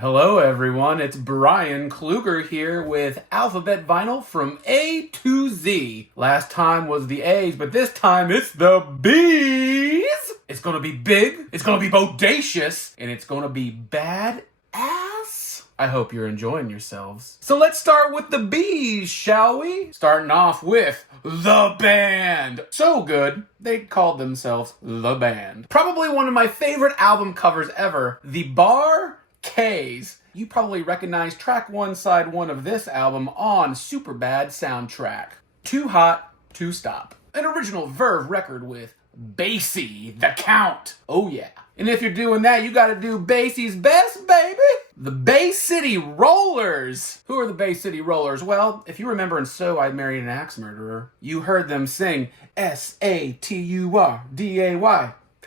Hello everyone, it's Bryan Kluger here with Alphabet Vinyl from A to Z. Last time was the A's, but this time it's the B's! It's gonna be big, it's gonna be bodacious, and it's gonna be bad ass. I hope you're enjoying yourselves. So let's start with the B's, shall we? Starting off with The Band. So good, they called themselves The Band. Probably one of my favorite album covers ever. The Bar K's. You probably recognize track 1, side 1 of this album on Superbad soundtrack. Too Hot to Stop. An original Verve record with Basie, the Count. Oh yeah. And if you're doing that, you gotta do Basie's best, baby. The Bay City Rollers. Who are the Bay City Rollers? Well, if you remember in So I Married an Axe Murderer, you heard them sing S-A-T-U-R-D-A-Y.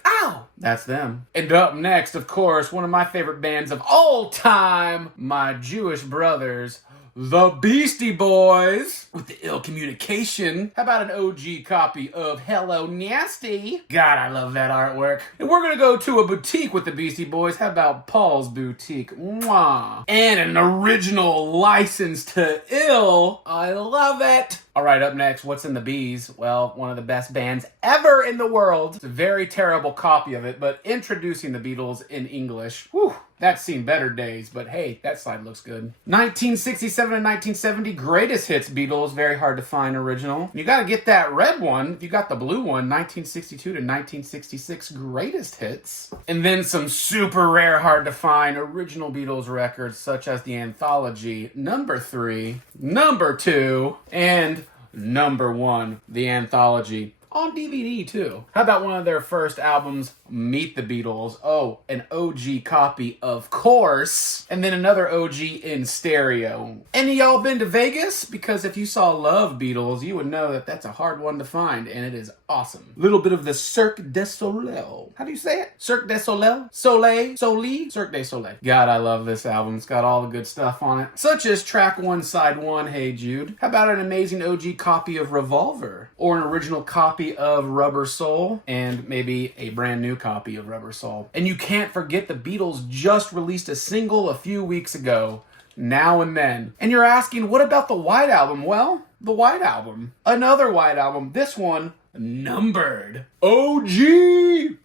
Ow! That's them. And up next, of course, one of my favorite bands of all time, my Jewish brothers, the Beastie Boys, with the ill communication. How about an OG copy of Hello Nasty? God, I love that artwork. And we're gonna go to a boutique with the Beastie Boys. How about Paul's Boutique? Mwah! And an original License to Ill. I love it. All right, up next, what's in the B's? Well, one of the best bands ever in the world. It's a very terrible copy of it, but introducing the Beatles in English. Whew, that's seen better days, but hey, that side looks good. 1967 and 1970, greatest hits Beatles, very hard to find original. You gotta get that red one. If you got the blue one, 1962 to 1966, greatest hits. And then some super rare, hard to find original Beatles records, such as the Anthology, number 3, number 2, and number 1, the Anthology. On DVD, too. How about one of their first albums, Meet the Beatles? Oh, an OG copy, of course. And then another OG in stereo. Any of y'all been to Vegas? Because if you saw Love Beatles, you would know that that's a hard one to find, and it is awesome. Little bit of the Cirque du Soleil. How do you say it? Cirque du Soleil? Soleil? Cirque du Soleil. God, I love this album. It's got all the good stuff on it. Such as track 1, side 1, Hey Jude. How about an amazing OG copy of Revolver? Or an original copy of Rubber Soul, and maybe a brand new copy of Rubber Soul. And you can't forget the Beatles just released a single a few weeks ago, Now and Then. And you're asking, what about the White Album? Well, the White Album. Another White Album. This one, numbered. OG!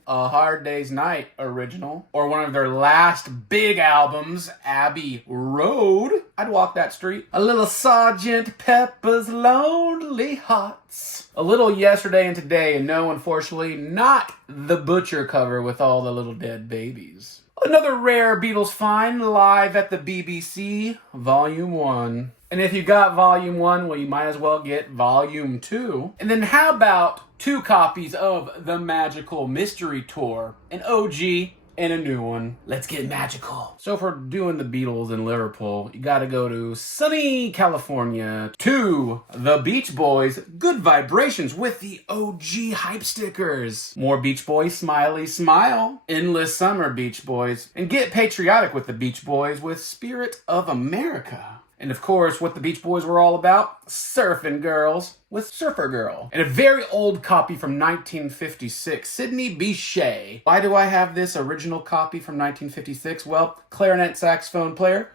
A Hard Day's Night original. Or one of their last big albums, Abbey Road. I'd walk that street. A little Sgt. Pepper's Lonely Hearts. A little Yesterday and Today, and no, unfortunately, not the Butcher cover with all the little dead babies. Another rare Beatles find, live at the BBC, Volume 1. And if you got Volume 1, well, you might as well get Volume 2. And then how about 2 copies of The Magical Mystery Tour? An OG and a new one. Let's get magical. So if we're doing the Beatles in Liverpool, you gotta go to sunny California to the Beach Boys, Good Vibrations with the OG hype stickers. More Beach Boys, Smiley Smile. Endless Summer Beach Boys. And get patriotic with the Beach Boys with Spirit of America. And of course, what the Beach Boys were all about, surfing girls with Surfer Girl. And a very old copy from 1956, Sidney Bechet. Why do I have this original copy from 1956? Well, clarinet and saxophone player.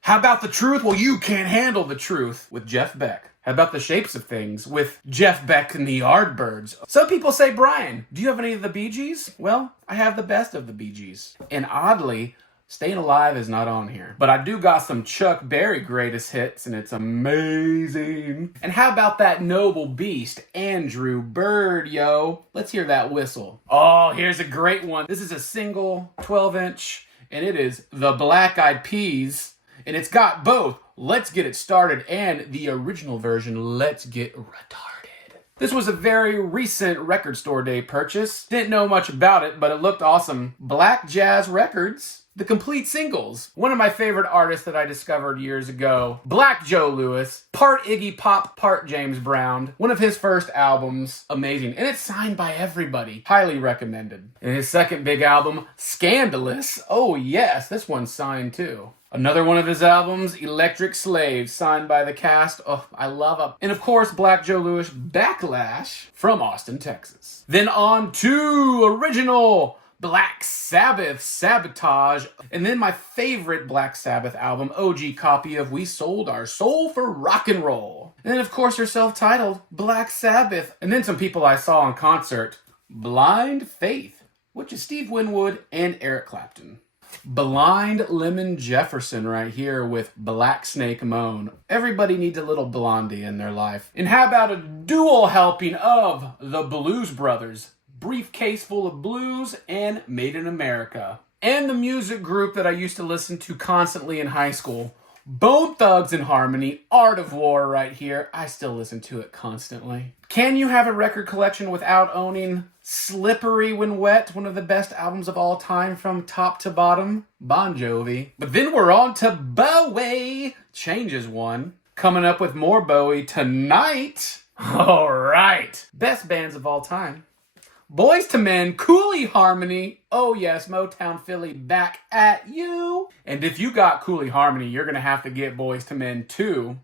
How about The Truth? Well, you can't handle the truth with Jeff Beck. How about The Shapes of Things with Jeff Beck and the Yardbirds? Some people say, Brian, do you have any of the Bee Gees? Well, I have the best of the Bee Gees. And oddly, Staying Alive is not on here. But I do got some Chuck Berry greatest hits, and it's amazing. And how about that noble beast, Andrew Bird, yo? Let's hear that whistle. Oh, here's a great one. This is a single 12-inch, and it is the Black Eyed Peas. And it's got both Let's Get It Started and the original version, Let's Get Retarded. This was a very recent record store day purchase. Didn't know much about it, but it looked awesome. Black Jazz Records. The complete singles. One of my favorite artists that I discovered years ago, Black Joe Lewis, part Iggy Pop, part James Brown. One of his first albums, amazing. And it's signed by everybody. Highly recommended. And his second big album, Scandalous. Oh yes, this one's signed too. Another one of his albums, Electric Slave, signed by the cast. Oh, I love it. And of course, Black Joe Lewis, Backlash, from Austin, Texas. Then on to original Black Sabbath, Sabotage, and then my favorite Black Sabbath album, OG copy of We Sold Our Soul for Rock and Roll. And then, of course, their self-titled Black Sabbath. And then some people I saw in concert, Blind Faith, which is Steve Winwood and Eric Clapton. Blind Lemon Jefferson right here with Black Snake Moan. Everybody needs a little Blondie in their life. And how about a dual helping of the Blues Brothers? Briefcase Full of Blues and Made in America. And the music group that I used to listen to constantly in high school, Bone Thugs and Harmony, Art of War right here. I still listen to it constantly. Can you have a record collection without owning Slippery When Wet, one of the best albums of all time from top to bottom? Bon Jovi. But then we're on to Bowie. Changes one. Coming up with more Bowie tonight. All right. Best bands of all time. Boys to Men, Cooley Harmony. Oh yes, Motown Philly back at you. And if you got Cooley Harmony, you're going to have to get Boys to Men 2.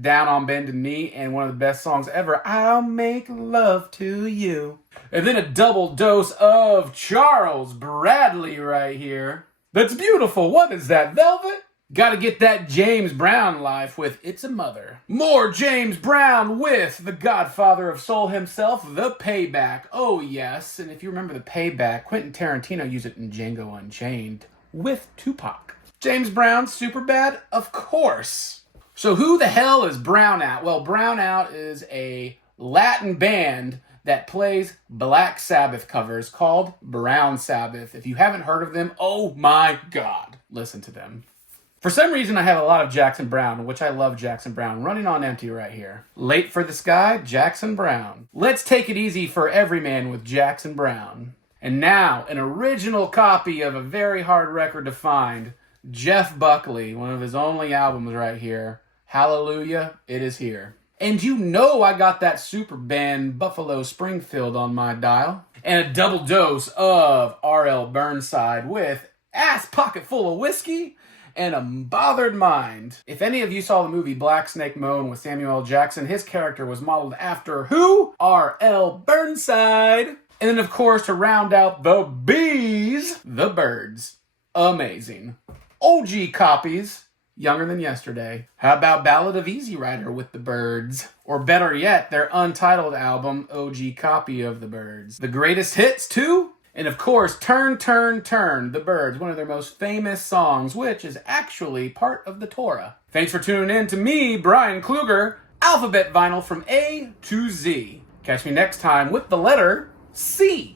Down on Bended Knee, and one of the best songs ever, I'll Make Love to You. And then a double dose of Charles Bradley right here. That's beautiful. What is that, Velvet? Gotta get that James Brown life with It's a Mother. More James Brown with the godfather of soul himself, The Payback. Oh yes, and if you remember The Payback, Quentin Tarantino used it in Django Unchained with Tupac. James Brown, Superbad? Of course. So who the hell is Brown Out? Well, Brown Out is a Latin band that plays Black Sabbath covers called Brown Sabbath. If you haven't heard of them, oh my God, listen to them. For some reason, I have a lot of Jackson Browne, which I love Jackson Browne, running on empty right here. Late for the Sky, Jackson Browne. Let's Take It Easy for Every Man with Jackson Browne. And now, an original copy of a very hard record to find, Jeff Buckley, one of his only albums right here. Hallelujah, it is here. And you know I got that super band Buffalo Springfield on my dial. And a double dose of R.L. Burnside with Ass Pocket Full of Whiskey and a Bothered Mind. If any of you saw the movie Black Snake Moan with Samuel L. Jackson, his character was modeled after who? R.L. Burnside. And then, of course, to round out the Bees, the Birds. Amazing. OG copies, Younger Than Yesterday. How about Ballad of Easy Rider with the Birds? Or better yet, their untitled album, OG copy of the Birds. The Greatest Hits, too? And of course, Turn, Turn, Turn, the Birds, one of their most famous songs, which is actually part of the Torah. Thanks for tuning in to me, Bryan Kluger, Alphabet Vinyl from A to Z. Catch me next time with the letter C.